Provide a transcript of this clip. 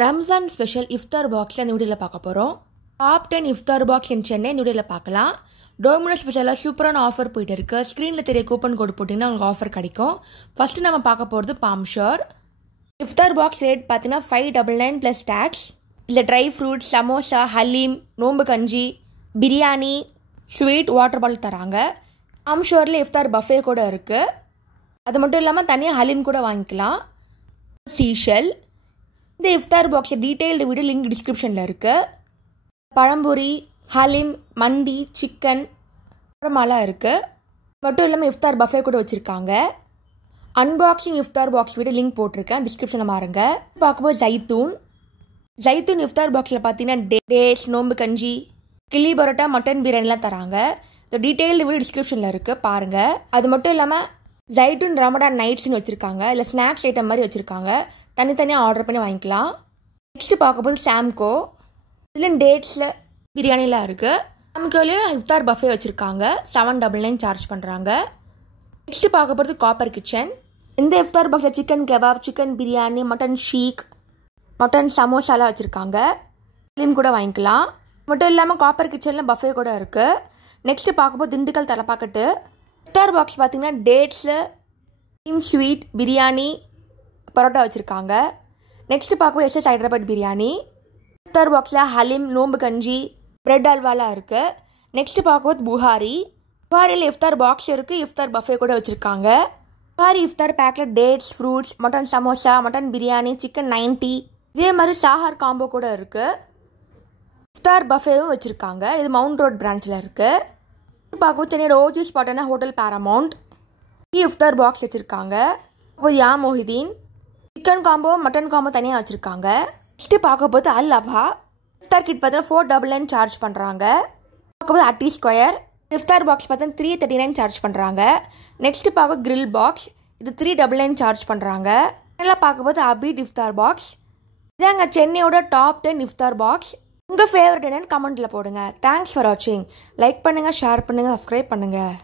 Ramzan special இஃப்தார் பாக்ஸில் இந்த வீடியோவில் பார்க்க போகிறோம். டாப் 10 இஃப்தார் பாக்ஸ் இன் சென்னை இந்த வீடியோவில் பார்க்கலாம். டோமினோஸ் ஸ்பெஷலாக சூப்பரான ஆஃபர் போயிட்டு இருக்கு. ஸ்க்ரீனில் தெரிய கூப்பன் கோடு போட்டிங்கன்னா உங்களுக்கு ஆஃபர் கிடைக்கும். ஃபஸ்ட்டு நம்ம பார்க்க போகிறது பாம்ஷோர். இஃப்தார் பாக்ஸ் ரேட் பார்த்தீங்கன்னா 599 ப்ளஸ் டேக்ஸ். இல்லை ட்ரை ஃப்ரூட்ஸ், சமோசா, ஹலீம், நோம்பு கஞ்சி, பிரியாணி, ஸ்வீட், வாட்டர் பாட்டில் தராங்க. பாம்ஷோரில் இஃப்தார் பஃபே கூட இருக்குது. அது மட்டும் இல்லாமல் தனியாக ஹலீம் கூட வாங்கிக்கலாம். சீஷல். இந்த இஃப்தார் பாக்ஸை டீட்டெயில்டு வீடியோ லிங்க் டிஸ்கிரிப்ஷனில் இருக்குது. பழம்பொரி, ஹலீம், மந்தி, சிக்கன் அப்புறமாலாம் இருக்குது. மட்டும் இல்லாமல் இஃப்தார் பஃபே கூட வச்சுருக்காங்க. அன்பாக்சிங் இஃப்தார் பாக்ஸ் வீடியோ லிங்க் போட்டிருக்கேன், டிஸ்கிரிப்ஷனில் பாருங்க. பார்க்கும்போது ஜைத்தூன் இஃப்தார் பாக்ஸில் பார்த்தீங்கன்னா டேட்ஸ், நோம்பு கஞ்சி, கிளி பரோட்டா, மட்டன் பிரியாணிலாம் தராங்க. இந்த டீட்டெயில்டு வீடியோ டிஸ்கிரிப்ஷனில் இருக்குது, பாருங்கள். அது மட்டும் இல்லாமல் ஜைத்தூன் ரமடான் நைட்ஸ்னு வச்சுருக்காங்க. இல்லை ஸ்நாக்ஸ் ஐட்டம் மாதிரி வச்சுருக்காங்க. தனித்தனியாக ஆர்டர் பண்ணி வாங்கிக்கலாம். நெக்ஸ்ட்டு பார்க்கும்போது சாம்கோ. இதில் டேட்ஸில் பிரியாணிலாம் இருக்குது. சாம்கோலையும் இஃப்தார் பஃபே வச்சுருக்காங்க. 799 சார்ஜ் பண்ணுறாங்க. நெக்ஸ்ட்டு பார்க்க போகிறது காப்பர் கிச்சன். இந்த இஃப்தார் பாக்ஸில் chicken kebab, chicken biryani, mutton seekh, mutton சமோசாலாம் வச்சுருக்காங்க. ஹலீம் கூட வாங்கிக்கலாம். மட்டும் இல்லாமல் காப்பர் கிச்சனில் பஃபே கூட இருக்குது. நெக்ஸ்ட்டு பார்க்கும்போது திண்டுக்கல் தலப்பாக்கட்டு. இஃப்தார் பாக்ஸ் பார்த்திங்கன்னா டேட்ஸில் ஸ்வீட், பிரியாணி, பரோட்டா வச்சுருக்காங்க. நெக்ஸ்ட்டு பார்க்கும்போது எஸ்எஸ் ஹைதராபாத் பிரியாணி. இஃப்தார் பாக்ஸில் ஹலீம், நோம்பு கஞ்சி, பிரெட் அல்வாலாம் இருக்குது. நெக்ஸ்ட்டு பார்க்கும்போது புகாரியில் இஃப்தார் பாக்ஸ் இருக்குது. இஃப்தார் பஃபே கூட வச்சுருக்காங்க. புகாரி இஃப்தார் பேக்கில் dates, fruits, mutton samosa, mutton biryani, chicken 90, இதே மாதிரி சாஹர் காம்போ கூட இருக்குது. இஃப்தார் பஃபேவும் வச்சுருக்காங்க. இது மவுண்ட் ரோட் பிரான்ச்சில் இருக்குது. பார்க்கும்போது சென்னையோட ஓஜி ஸ்பாட்டான ஹோட்டல் பேரமௌண்ட் இஃப்தார் பாக்ஸ் வச்சுருக்காங்க. அப்போது Ya Mohideen chicken combo, mutton combo தனியாக வச்சுருக்காங்க. நெக்ஸ்ட்டு பார்க்க போது அல் அபா. இஃப்தார் கிட் பார்த்தீங்கன்னா 499 சார்ஜ் பண்ணுறாங்க. பார்க்கும்போது அட்டி ஸ்கொயர். இஃப்தார் பாக்ஸ் பார்த்தீங்கன்னா 339 சார்ஜ் பண்ணுறாங்க. நெக்ஸ்ட்டு பார்க்க கிரில் பாக்ஸ். இது 399 சார்ஜ் பண்ணுறாங்க. நல்லா பார்க்கும்போது அபீட் இஃப்தார் பாக்ஸ். இதாங்க சென்னையோட டாப் 10 இஃப்தார் பாக்ஸ். உங்கள் ஃபேவரட் என்னன்னு கமெண்ட்டில் போடுங்க. தேங்க்ஸ் ஃபார் வாட்சிங். லைக் பண்ணுங்கள், ஷேர் பண்ணுங்கள், சப்ஸ்கிரைப் பண்ணுங்கள்.